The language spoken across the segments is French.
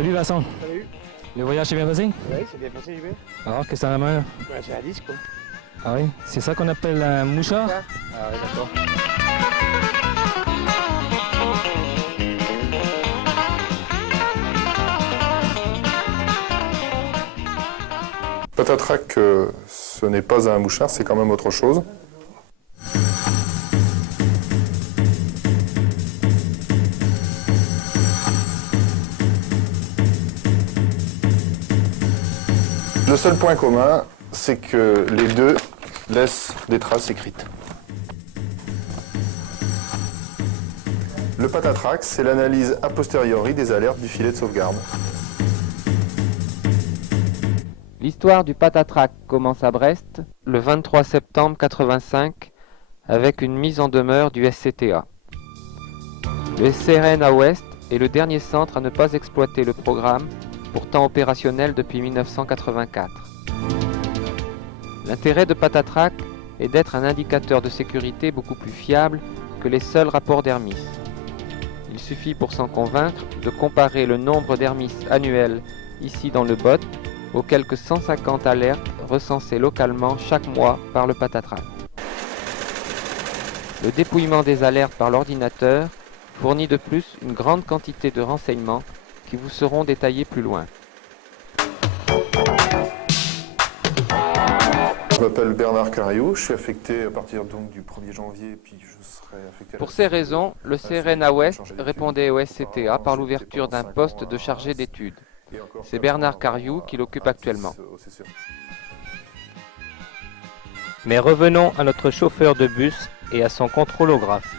Salut Vincent. Salut. Le voyage s'est bien passé? Oui, c'est bien passé, JB. Alors, qu'est-ce que t'as à la main? Ouais, c'est un disque, quoi. Ah oui, c'est ça qu'on appelle un mouchard? Ah oui, d'accord. Patatrac, ce n'est pas un mouchard, c'est quand même autre chose. Le seul point commun, c'est que les deux laissent des traces écrites. Le patatrac, c'est l'analyse a posteriori des alertes du filet de sauvegarde. L'histoire du patatrac commence à Brest le 23 septembre 85 avec une mise en demeure du SCTA. Le SCRN à Ouest est le dernier centre à ne pas exploiter le programme, pourtant opérationnel depuis 1984. L'intérêt de Patatrac est d'être un indicateur de sécurité beaucoup plus fiable que les seuls rapports d'Hermis. Il suffit pour s'en convaincre de comparer le nombre d'Hermis annuels ici dans le BOT aux quelques 150 alertes recensées localement chaque mois par le Patatrac. Le dépouillement des alertes par l'ordinateur fournit de plus une grande quantité de renseignements qui vous seront détaillés plus loin. Je m'appelle Bernard Cariou, je suis affecté à partir donc du 1er janvier, puis je serai affecté... Pour ces raisons, le CRN à Ouest répondait au SCTA par l'ouverture d'un poste de chargé d'études. C'est Bernard Cariou qui l'occupe actuellement. Mais revenons à notre chauffeur de bus et à son contrôlographe.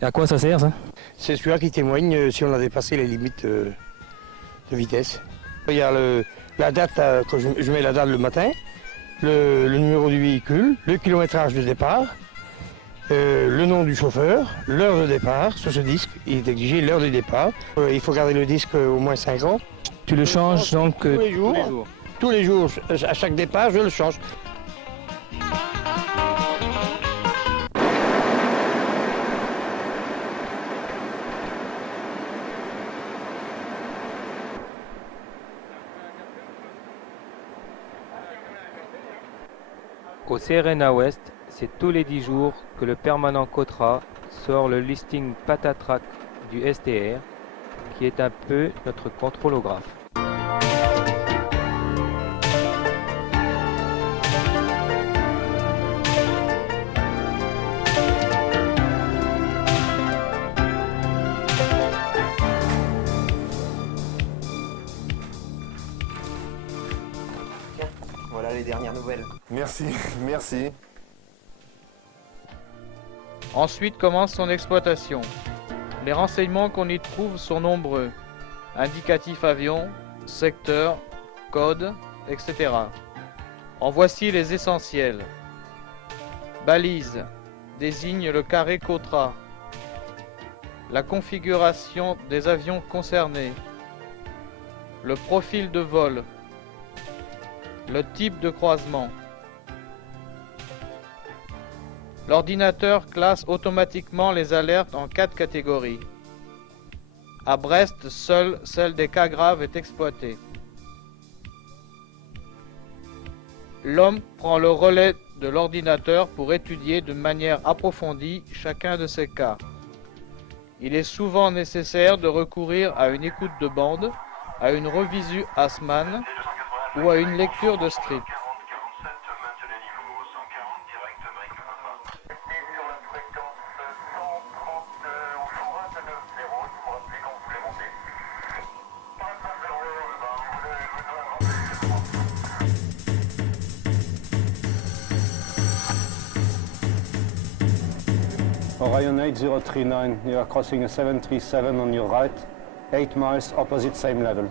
Et à quoi ça sert, ça? C'est celui-là qui témoigne si on a dépassé les limites de vitesse. Il y a la date, quand je mets la date le matin, le numéro du véhicule, le kilométrage de départ, le nom du chauffeur, l'heure de départ sur ce disque. Il est exigé l'heure de départ. Il faut garder le disque au moins 5 ans. Tu le changes donc Tous les jours. Tous les jours, à chaque départ, je le change. Au CRNA Ouest, c'est tous les 10 jours que le permanent Cotra sort le listing Patatrac du STR, qui est un peu notre contrôlographe. Voilà les dernières nouvelles. Merci, merci. Ensuite commence son exploitation. Les renseignements qu'on y trouve sont nombreux. Indicatifs avion, secteur, code, etc. En voici les essentiels. Balise désigne le carré Cotra. La configuration des avions concernés. Le profil de vol. Le type de croisement. L'ordinateur classe automatiquement les alertes en 4 catégories. À Brest, seule celle des cas graves est exploitée. L'homme prend le relais de l'ordinateur pour étudier de manière approfondie chacun de ces cas. Il est souvent nécessaire de recourir à une écoute de bande, à une revisu Assmann ou à une lecture de script. Orion 8039, you are crossing a 737 on your right, 8 miles opposite same level.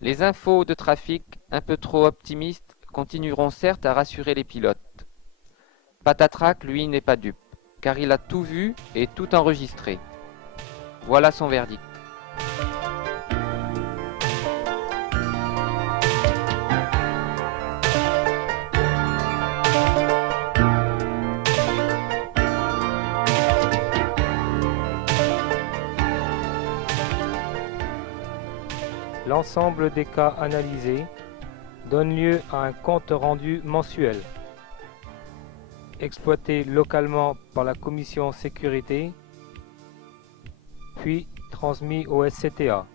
Les infos de trafic, un peu trop optimistes, continueront certes à rassurer les pilotes. Patatrac, lui, n'est pas dupe, car il a tout vu et tout enregistré. Voilà son verdict. L'ensemble des cas analysés donne lieu à un compte rendu mensuel, exploité localement par la commission sécurité, puis transmis au SCTA.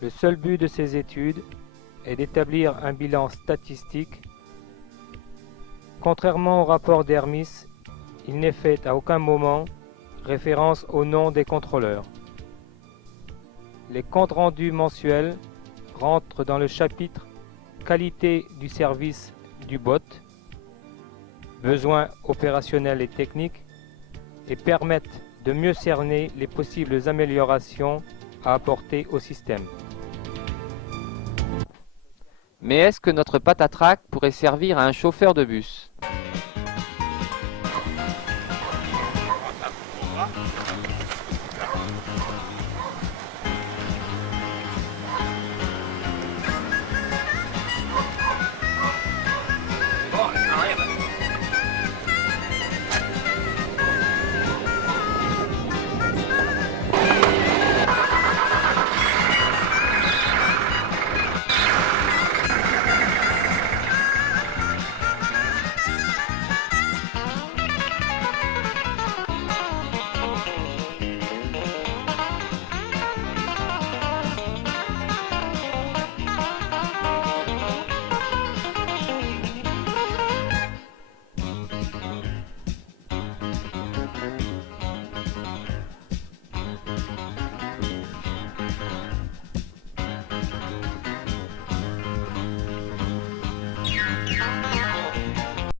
Le seul but de ces études est d'établir un bilan statistique. Contrairement au rapport d'Hermis, il n'est fait à aucun moment référence au nom des contrôleurs. Les comptes rendus mensuels rentrent dans le chapitre qualité du service du bot, besoins opérationnels et techniques, et permettent de mieux cerner les possibles améliorations à apporter au système. Mais est-ce que notre patatrac pourrait servir à un chauffeur de bus?